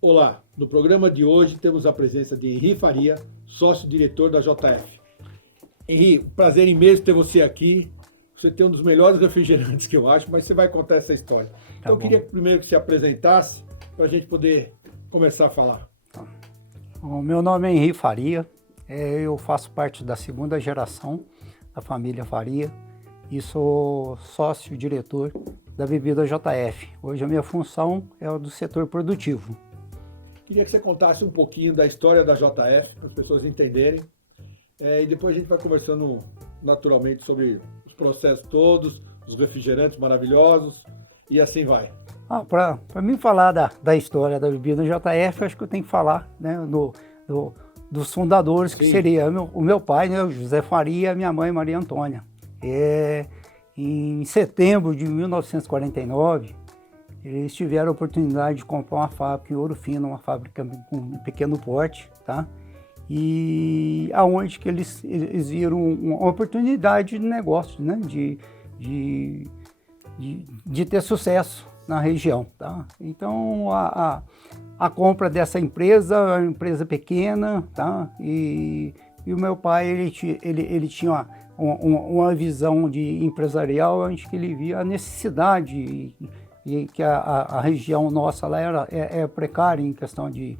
Olá, no programa de hoje temos a presença de Henri Faria, sócio-diretor da JF. Henri, prazer imenso ter você aqui. Você tem um dos melhores refrigerantes que eu acho, mas você vai contar essa história. Então eu queria primeiro que você apresentasse para a gente poder começar a falar. O meu nome é Henri Faria, eu faço parte da segunda geração da família Faria e sou sócio-diretor da bebida JF. Hoje a minha função é a do setor produtivo. Queria que você contasse um pouquinho da história da JF, para as pessoas entenderem, e depois a gente vai conversando naturalmente sobre os processos todos, os refrigerantes maravilhosos, e assim vai. Para mim falar da história da bebida JF, acho que eu tenho que falar, né, dos fundadores, que seria o meu pai, né, o José Faria, e a minha mãe, Maria Antônia. Em setembro de 1949, eles tiveram a oportunidade de comprar uma fábrica em Ouro Fino, uma fábrica com pequeno porte, tá? E aonde que eles viram uma oportunidade de negócio, né? De ter sucesso na região, tá? Então a compra dessa empresa, uma empresa pequena, tá? E o meu pai ele tinha uma visão de empresarial, onde que ele via a necessidade e que a região nossa lá é precária em questão de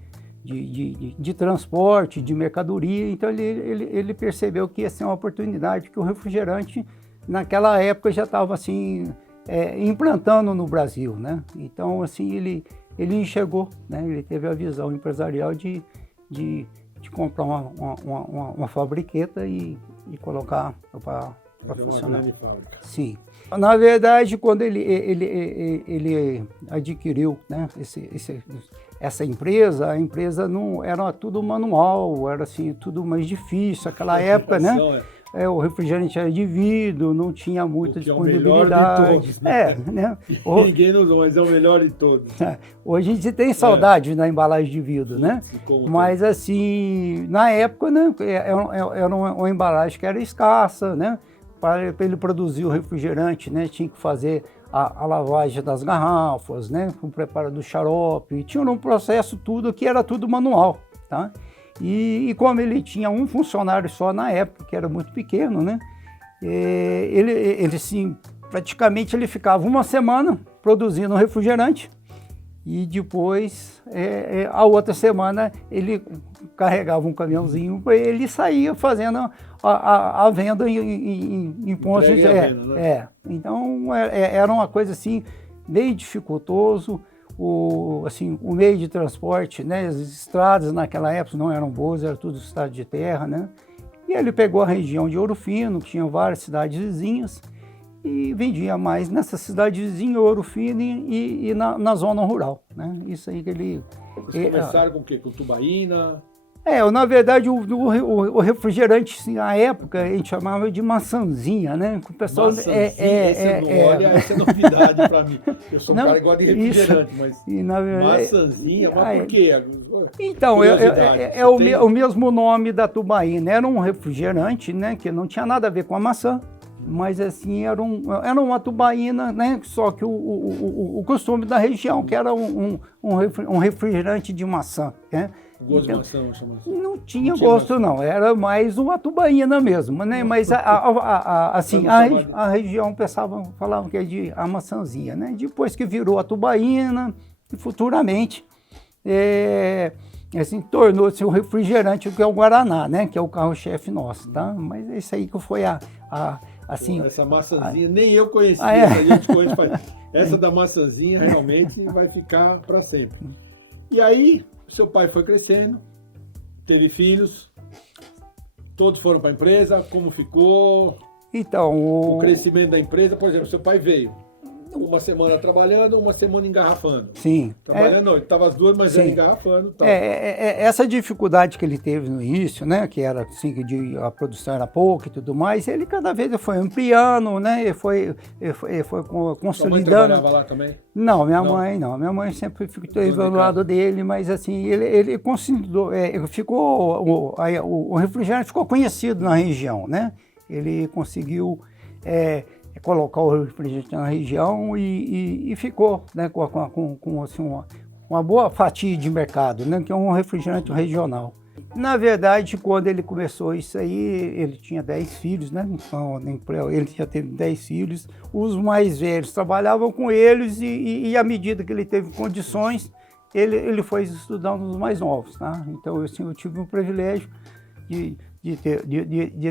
transporte, de mercadoria, então ele percebeu que ia ser uma oportunidade, que o refrigerante naquela época já estava assim implantando no Brasil, né? Então assim ele enxergou, né? Ele teve a visão empresarial de comprar uma fabriqueta e colocar para funcionar. Grande fábrica. Sim. Na verdade, quando ele adquiriu, né, essa empresa, a empresa não era tudo manual, era assim tudo mais difícil. Aquela época, né? O refrigerante era de vidro, não tinha muita disponibilidade. É o melhor de todos, né? Né? Ninguém não usou, mas é o melhor de todos. Hoje a gente tem saudade da embalagem de vidro, né? Mas assim, na época, né, era uma embalagem que era escassa, né? Para ele produzir o refrigerante, né, tinha que fazer a lavagem das garrafas, né, o preparo do xarope, tinha um processo tudo que era tudo manual, tá? E como ele tinha um funcionário só na época, que era muito pequeno, né, ele assim, praticamente ele ficava uma semana produzindo refrigerante e depois, a outra semana, ele carregava um caminhãozinho e ele saía fazendo a venda em pontos. Então, era uma coisa assim, meio dificultoso. O meio de transporte, né, as estradas naquela época não eram boas, era tudo estrada de terra, né? E ele pegou a região de Ouro Fino, que tinha várias cidades vizinhas, e vendia mais nessa cidade vizinha, Ouro Fino, e na zona rural, né? Isso aí que ele... Vocês começaram com o quê? Com tubaína? Na verdade, o refrigerante, assim, na época, a gente chamava de maçãzinha, né? O pessoal, olha, essa é novidade para mim. Eu sou um cara que gosta de refrigerante, mas maçãzinha, mas por quê? Então, o mesmo nome da tubaína. Era um refrigerante, né, que não tinha nada a ver com a maçã, mas assim, era uma tubaína, né, só que o costume da região, que era um refrigerante de maçã, né? Gosto de maçã, chama assim. Não tinha gosto, não. Era mais uma tubaína mesmo, né? Mas assim, a região falavam que é de a maçãzinha, né? Depois que virou a tubaína, e futuramente assim, tornou-se o refrigerante, que é o Guaraná, né? Que é o carro-chefe nosso, tá? Mas isso aí que foi assim... Essa maçãzinha, nem eu conhecia, a gente conhece, essa da maçãzinha realmente vai ficar para sempre. E aí... Seu pai foi crescendo, teve filhos, todos foram para a empresa, como ficou? Então, o crescimento da empresa, por exemplo, seu pai veio uma semana trabalhando, uma semana engarrafando. Sim. Trabalhando não, ele estava as duas, mas era engarrafando. Tal. Essa dificuldade que ele teve no início, né, que era assim, a produção era pouca e tudo mais, ele cada vez foi ampliando, né, ele foi consolidando. Sua mãe trabalhava lá também? Não, minha mãe não. Minha mãe sempre ficou do lado dele, mas assim, ele conseguiu, o refrigerante ficou conhecido na região, né? Ele conseguiu colocar o refrigerante na região e ficou, né, com assim, uma boa fatia de mercado, né? Que é um refrigerante regional. Na verdade, quando ele começou isso aí, ele tinha 10 filhos, né? Então, ele já teve 10 filhos. Os mais velhos trabalhavam com eles e à medida que ele teve condições, ele foi estudando os mais novos, tá? Então, assim, eu tive o privilégio de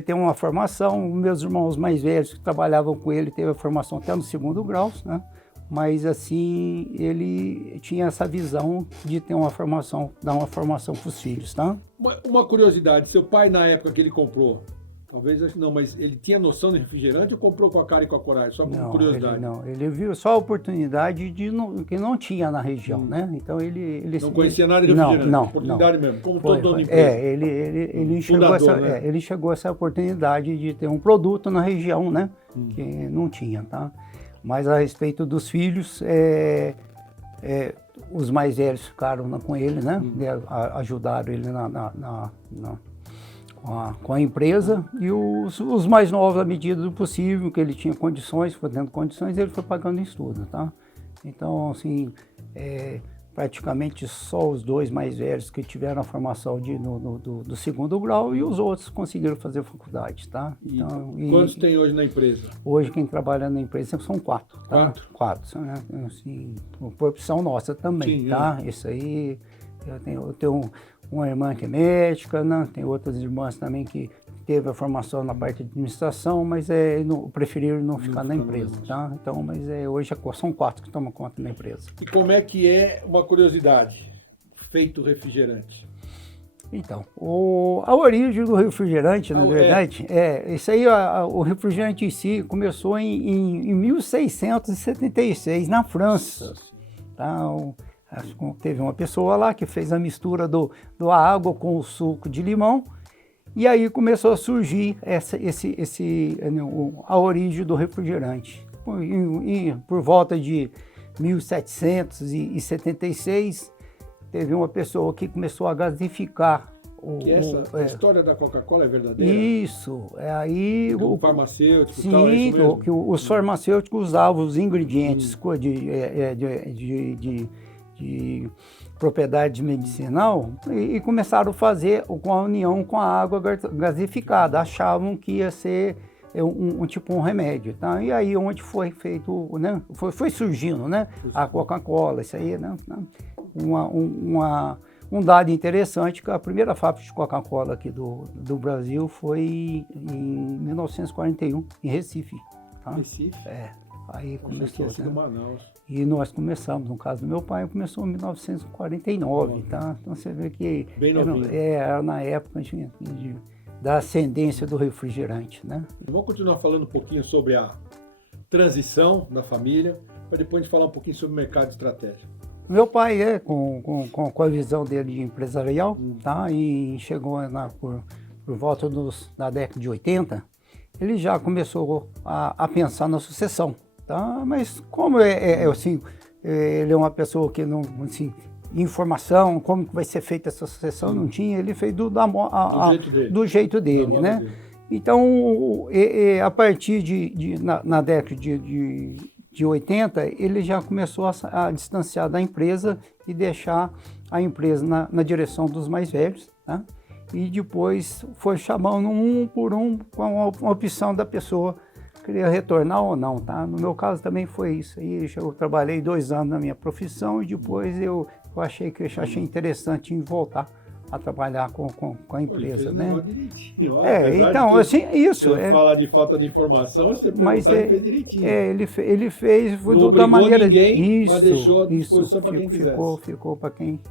ter uma formação. Meus irmãos mais velhos que trabalhavam com ele teve a formação até no 2º grau, né? Mas assim, ele tinha essa visão de ter uma formação, dar uma formação para os filhos, tá? Uma curiosidade, seu pai na época que ele comprou, talvez não, mas ele tinha noção de refrigerante ou comprou com a cara e com a coragem? Só por curiosidade. Ele viu só a oportunidade que não tinha na região, né? Então ele não conhecia nada de refrigerante, oportunidade mesmo, como todo dono de empresa. Ele enxergou essa oportunidade de ter um produto na região, né? Que não tinha, tá? Mas a respeito dos filhos, os mais velhos ficaram com ele, né? Ajudaram ele com a empresa, e os mais novos, à medida do possível, que ele tinha condições, foi tendo condições, ele foi pagando em estudo, tá? Então, assim, praticamente só os 2 mais velhos que tiveram a formação do 2º grau, e os outros conseguiram fazer faculdade, tá? Então, quantos tem hoje na empresa? Hoje quem trabalha na empresa são 4, tá? 4, né? Assim, por opção nossa também, sim, tá? Isso aí, eu tenho uma irmã que é médica, né? Tem outras irmãs também que teve a formação na parte de administração, mas preferiram não ficar na empresa, tá? Então, mas hoje são 4 que tomam conta da empresa. E como é que é, uma curiosidade, feito refrigerante? Então, a origem do refrigerante, na verdade, isso aí, o refrigerante em si começou em 1676, na França. Tá? Teve uma pessoa lá que fez a mistura da água com o suco de limão, e aí começou a surgir a origem do refrigerante. Por volta de 1776, teve uma pessoa que começou a gasificar. A história da Coca-Cola é verdadeira? Isso. Aí o farmacêutico, sim, tal, é isso mesmo? Que os farmacêuticos usavam os ingredientes de propriedade medicinal e começaram a fazer com a união com a água gasificada. Achavam que ia ser tipo um remédio, tá? E aí onde foi feito, né? Foi surgindo, né? A Coca-Cola, isso aí, né? Um dado interessante, que a primeira fábrica de Coca-Cola aqui do Brasil foi em 1941, em Recife. Tá? Recife? Aí começou, né? Manaus. E nós começamos, no caso do meu pai, começou em 1949, tá? Então você vê que bem novinho. Era na época da ascendência do refrigerante, né? Vamos continuar falando um pouquinho sobre a transição da família, para depois a gente falar um pouquinho sobre o mercado estratégico. Meu pai com a visão dele de empresarial, tá? E chegou por volta da década de 80, ele já começou a pensar na sucessão, tá? Mas como assim, ele é uma pessoa que não, assim, informação, como que vai ser feita essa sucessão, não tinha, ele fez do jeito dele, né? Então, a partir na década de 80, ele já começou a distanciar da empresa e deixar a empresa na direção dos mais velhos, tá? E depois foi chamando um por um com a opção da pessoa queria retornar ou não, tá? No meu caso também foi isso aí, eu trabalhei 2 anos na minha profissão e depois eu achei interessante em voltar a trabalhar com a empresa, né? Direitinho. Então, assim, isso. Você falar de falta de informação, você perguntar ele fez direitinho. Ele fez não da maneira... ninguém, mas deixou à disposição para quem quisesse. Ficou para quem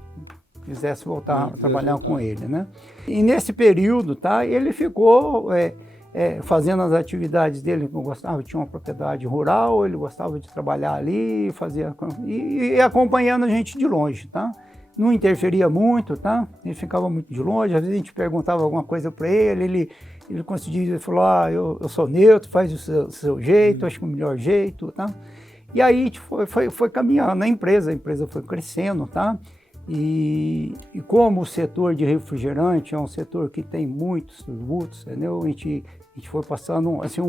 quisesse voltar a trabalhar com ele, né? E nesse período, tá, ele ficou fazendo as atividades dele, tinha uma propriedade rural, ele gostava de trabalhar ali, e acompanhando a gente de longe, tá? Não interferia muito, tá? Ele ficava muito de longe, às vezes a gente perguntava alguma coisa para ele conseguia, ele falou, eu sou neutro, faz o seu jeito, acho que é o melhor jeito, tá? E aí a gente foi caminhando a empresa foi crescendo, tá? E como o setor de refrigerante é um setor que tem muitos tributos, entendeu? A gente foi passando assim,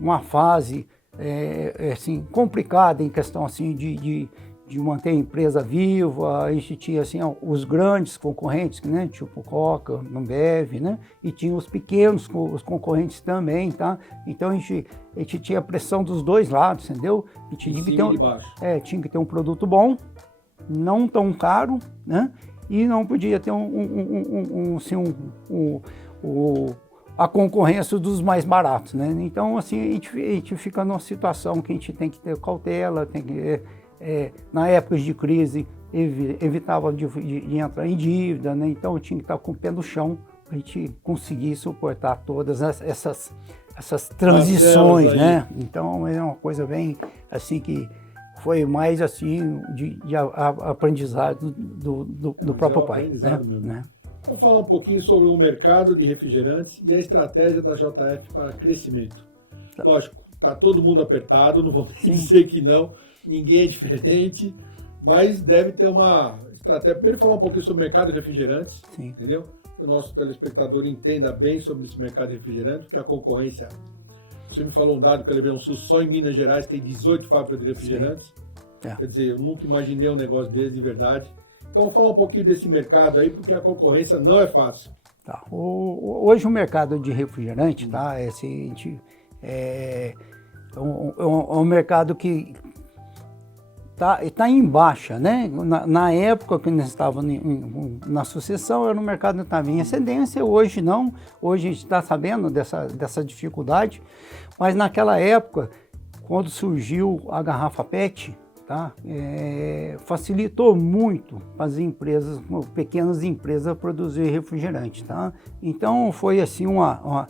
uma fase assim, complicada em questão assim, de manter a empresa viva. A gente tinha assim, os grandes concorrentes, né, tipo Coca, Ambev, né, e tinha os pequenos, os concorrentes também, tá? Então a gente tinha pressão dos dois lados, entendeu? E tinha que ter tinha que ter um produto bom, não tão caro, né? E não podia ter a concorrência dos mais baratos, né? Então, assim, a gente fica numa situação que a gente tem que ter cautela, tem que, na época de crise, evitava de entrar em dívida, né? Então, tinha que estar com o pé no chão para a gente conseguir suportar todas essas transições, né? Então, é uma coisa bem, assim, que foi mais, assim, de aprendizado do próprio pai, né? Vamos falar um pouquinho sobre o mercado de refrigerantes e a estratégia da JF para crescimento. Tá. Lógico, está todo mundo apertado, não vou nem dizer que não, ninguém é diferente, mas deve ter uma estratégia. Primeiro falar um pouquinho sobre o mercado de refrigerantes, entendeu? Que o nosso telespectador entenda bem sobre esse mercado de refrigerantes, porque a concorrência... Você me falou um dado que eu levei um susto, só em Minas Gerais tem 18 fábricas de refrigerantes. Quer dizer, eu nunca imaginei um negócio desse de verdade. Então, vou falar um pouquinho desse mercado aí, porque a concorrência não é fácil. Tá. Hoje o mercado de refrigerante, tá? É um mercado que tá em baixa, né? Na época que nós estávamos na sucessão, era um mercado que estava em excedência, hoje não. Hoje a gente está sabendo dessa dificuldade, mas naquela época, quando surgiu a garrafa PET, tá? Facilitou muito as empresas, pequenas empresas, produzir refrigerante, tá? Então foi assim uma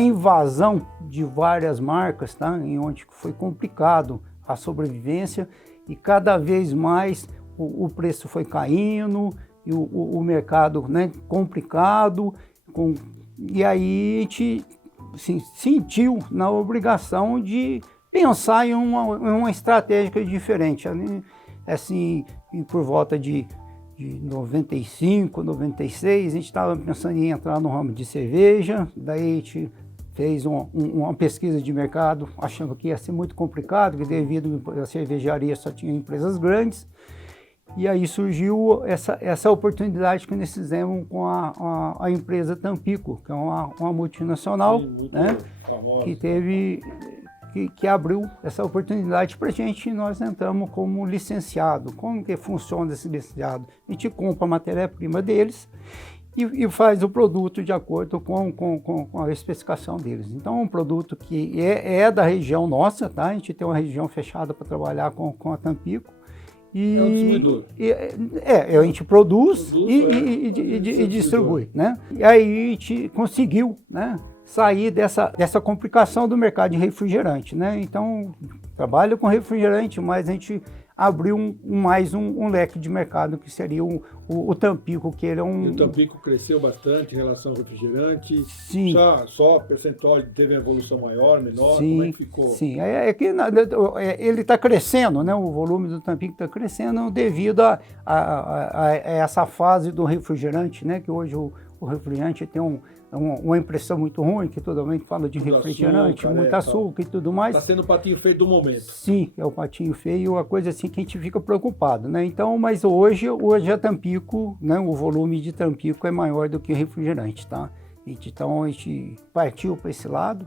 invasão de várias marcas, tá? Em onde foi complicado a sobrevivência e cada vez mais o preço foi caindo e o mercado, né, complicado, e aí a gente sentiu na obrigação de pensar em uma estratégia diferente. Assim, por volta de 95, 96, a gente estava pensando em entrar no ramo de cerveja, daí a gente fez uma pesquisa de mercado, achando que ia ser muito complicado, que devido à cervejaria só tinha empresas grandes, e aí surgiu essa oportunidade que nós fizemos com a empresa Tampico, que é uma multinacional, né, que abriu essa oportunidade para a gente, e nós entramos como licenciado. Como que funciona esse licenciado? A gente compra a matéria-prima deles e faz o produto de acordo com a especificação deles. Então, é um produto que é da região nossa, tá? A gente tem uma região fechada para trabalhar com a Tampico. É um distribuidor. A gente produz e distribui, né? E aí a gente conseguiu, né, sair dessa complicação do mercado de refrigerante, né? Então, trabalho com refrigerante, mas a gente abriu mais um leque de mercado, que seria o Tampico, que ele é um... E o Tampico cresceu bastante em relação ao refrigerante? Sim. Só o percentual teve uma evolução maior, menor? Sim, como é que ficou? Sim, ele está crescendo, né? O volume do Tampico está crescendo devido a essa fase do refrigerante, né? Que hoje o refrigerante tem uma impressão muito ruim, que todo mundo fala de refrigerante, muito açúcar e tudo mais. Está sendo o patinho feio do momento. Sim, é o patinho feio, uma coisa assim que a gente fica preocupado, né? Então, mas hoje a Tampico, né, o volume de Tampico é maior do que o refrigerante, tá? Então, a gente partiu para esse lado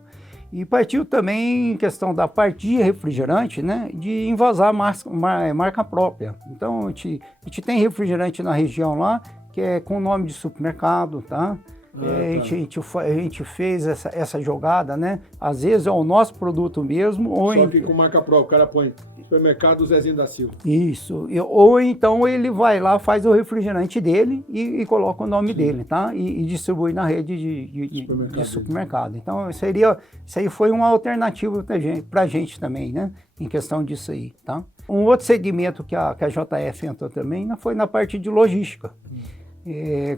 e partiu também em questão da parte de refrigerante, né, de invasar marca própria. Então, a gente tem refrigerante na região lá, que é com o nome de supermercado, tá? A gente fez essa jogada, né? Às vezes é o nosso produto mesmo. Só que com marca própria, o cara põe supermercado Zezinho da Silva. Isso. Ou então ele vai lá, faz o refrigerante dele e coloca o nome dele, tá? E distribui na rede de supermercado. Então isso aí foi uma alternativa pra gente também, né? Em questão disso aí, tá? Um outro segmento que a JF entrou também foi na parte de logística.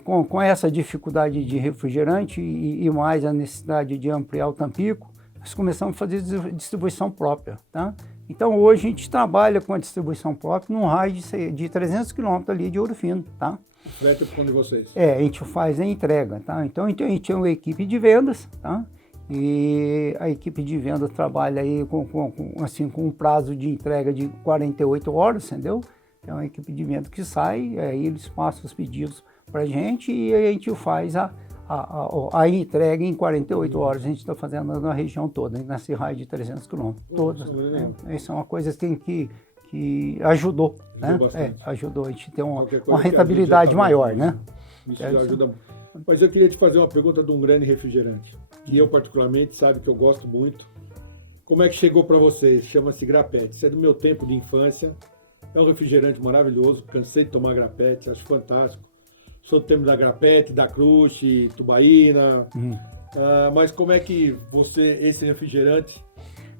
Com essa dificuldade de refrigerante e mais a necessidade de ampliar o Tampico, nós começamos a fazer distribuição própria, tá? Então hoje a gente trabalha com a distribuição própria num raio de 300 km ali de Ouro Fino, tá? Frete por conta de vocês? A gente faz a entrega, tá? Então a gente tem uma equipe de vendas, tá? E a equipe de venda trabalha aí com um prazo de entrega de 48 horas, entendeu? É uma equipe de venda que sai, aí eles passam os pedidos para a gente e a gente faz a entrega em 48 horas. A gente está fazendo na região toda, nesse raio de 300 quilômetros. Todas. Essa é uma coisa assim, que ajudou, né? Ajudou a gente ter uma rentabilidade maior, né? Isso já ajuda muito. Mas eu queria te fazer uma pergunta de um grande refrigerante, que eu particularmente sabe que eu gosto muito. Como é que chegou para vocês? Chama-se Grapete. Isso é do meu tempo de infância. É um refrigerante maravilhoso. Cansei de tomar Grapete, acho fantástico. Sou do tempo da Grapete, da Crush, Tubaína. Mas como é que esse refrigerante,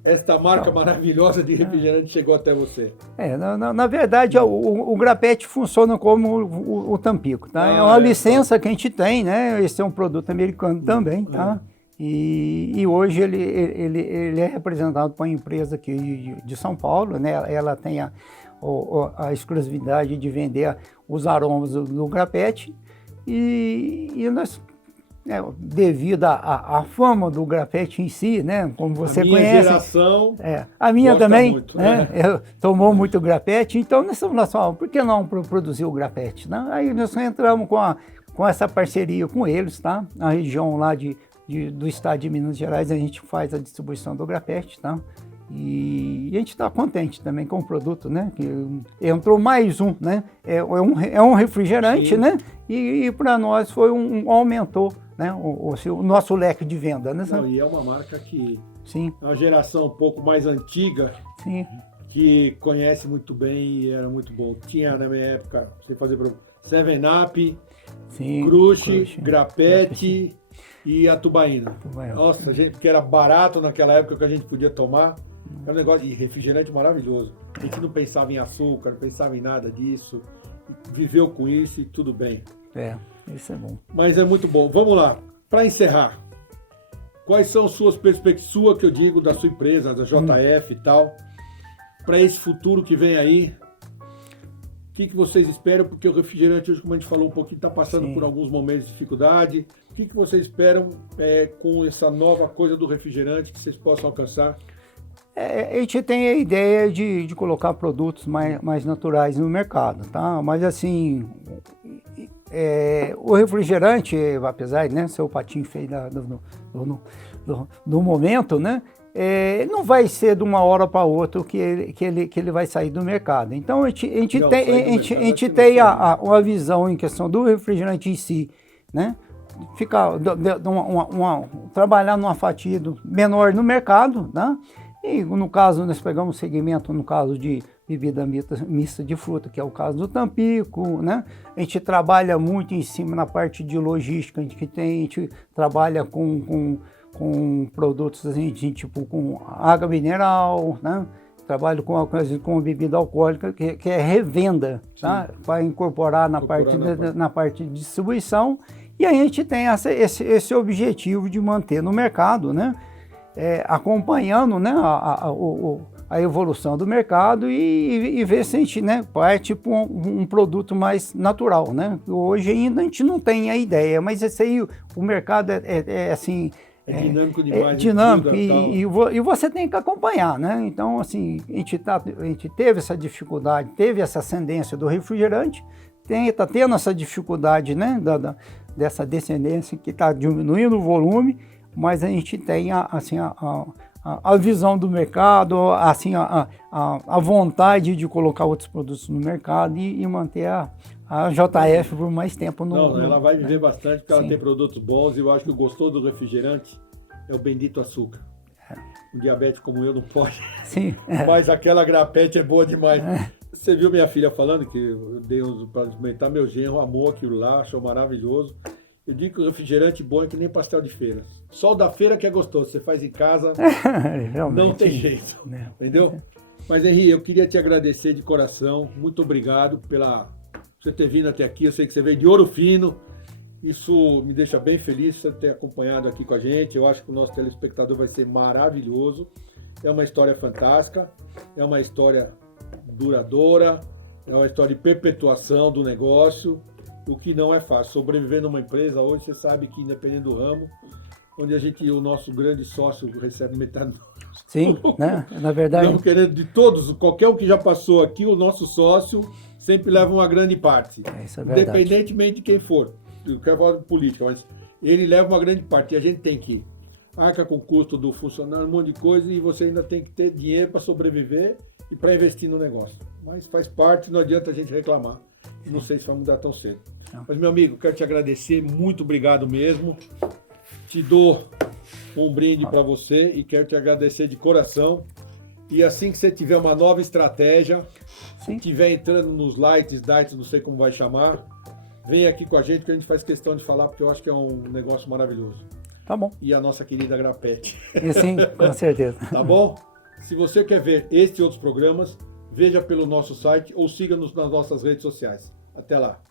esta marca maravilhosa de refrigerante chegou até você? Na verdade, o Grapete funciona como o Tampico, tá? É uma licença que a gente tem, né? Esse é um produto americano também, tá? E hoje ele é representado por uma empresa aqui de São Paulo, né? Ela tem a exclusividade de vender os aromas do Grapete e nós, devido à fama do Grapete em si, né, como você conhece. A minha geração a minha também, muito, né? Tomou muito Grapete, então nós falamos, por que não produzir o Grapete? Né? Aí nós entramos com essa parceria com eles, tá? Na região lá do estado de Minas Gerais, a gente faz a distribuição do Grapete, tá? E a gente está contente também com o produto, né? Que entrou mais um, né? É um refrigerante, sim, né? E para nós aumentou, né? O nosso leque de venda, né? Não, e é uma marca que sim, é uma geração um pouco mais antiga, sim, que conhece muito bem e era muito bom. Tinha na minha época, sem fazer problema, 7-Up, Crush, Grapete e a Tubaína. Nossa, que era barato naquela época que a gente podia tomar. É um negócio de refrigerante maravilhoso. A gente não pensava em açúcar, não pensava em nada disso. Viveu com isso e tudo bem. Isso é bom. Mas é muito bom. Vamos lá. Para encerrar, quais são suas perspectivas, que eu digo, da sua empresa, da JF e tal, para esse futuro que vem aí? O que vocês esperam? Porque o refrigerante, hoje, como a gente falou um pouquinho, está passando por alguns momentos de dificuldade. O que vocês esperam com essa nova coisa do refrigerante que vocês possam alcançar? A gente tem a ideia de colocar produtos mais naturais no mercado, tá? Mas assim, o refrigerante, apesar de, né, ser o patinho feio do momento, né? Não vai ser de uma hora para outra que ele vai sair do mercado. Então a gente tem uma visão em questão do refrigerante em si, né? Trabalhar numa fatia menor no mercado, né? E no caso, nós pegamos segmento, no caso de bebida mista de fruta, que é o caso do Tampico, né? A gente trabalha muito em cima na parte de logística, a gente trabalha com produtos assim, tipo com água mineral, né? Trabalho com bebida alcoólica, que é revenda, tá? Para incorporar na parte de distribuição. E a gente tem esse objetivo de manter no mercado, né? Acompanhando, né, a evolução do mercado e ver se a gente, né, parte para um produto mais natural, né? Hoje ainda a gente não tem a ideia, mas esse aí, o mercado assim... É dinâmico demais. É dinâmico e você tem que acompanhar, né? Então, assim, a gente teve essa dificuldade, teve essa ascendência do refrigerante, está tendo essa dificuldade, né, dessa descendência que está diminuindo o volume, mas a gente tem assim, a visão do mercado, assim, a vontade de colocar outros produtos no mercado e manter a JF por mais tempo. Ela vai viver bastante porque ela tem produtos bons e eu acho que o gostoso do refrigerante é o bendito açúcar. Um diabético como eu não pode. Sim. Mas aquela Grapete é boa demais. Você viu minha filha falando que eu dei para experimentar, meu genro amou aquilo lá, achou maravilhoso. Eu digo que o refrigerante bom é que nem pastel de feira. Só o da feira que é gostoso. Você faz em casa, não tem jeito. Entendeu? Mas, Henri, eu queria te agradecer de coração. Muito obrigado por você ter vindo até aqui. Eu sei que você veio de Ouro Fino. Isso me deixa bem feliz você ter acompanhado aqui com a gente. Eu acho que o nosso telespectador vai ser maravilhoso. É uma história fantástica. É uma história duradoura. É uma história de perpetuação do negócio. O que não é fácil. Sobreviver numa empresa hoje, você sabe que, independente do ramo, onde o nosso grande sócio recebe metade do... Sim, né? Na verdade... Não querendo de todos, qualquer um que já passou aqui, o nosso sócio sempre leva uma grande parte. Isso é verdade. Independentemente de quem for. Eu quero falar de política, mas ele leva uma grande parte. E a gente tem que arca com o custo do funcionário, um monte de coisa, e você ainda tem que ter dinheiro para sobreviver e para investir no negócio. Mas faz parte, não adianta a gente reclamar. Não sei se vai mudar tão cedo. Não. Mas, meu amigo, quero te agradecer, muito obrigado mesmo. Te dou um brinde para você e quero te agradecer de coração. E assim que você tiver uma nova estratégia, se estiver entrando nos lights, não sei como vai chamar, vem aqui com a gente que a gente faz questão de falar, porque eu acho que é um negócio maravilhoso. Tá bom. E a nossa querida Agrapet. Sim, com certeza. Tá bom? Se você quer ver este e outros programas, veja pelo nosso site ou siga-nos nas nossas redes sociais. Até lá.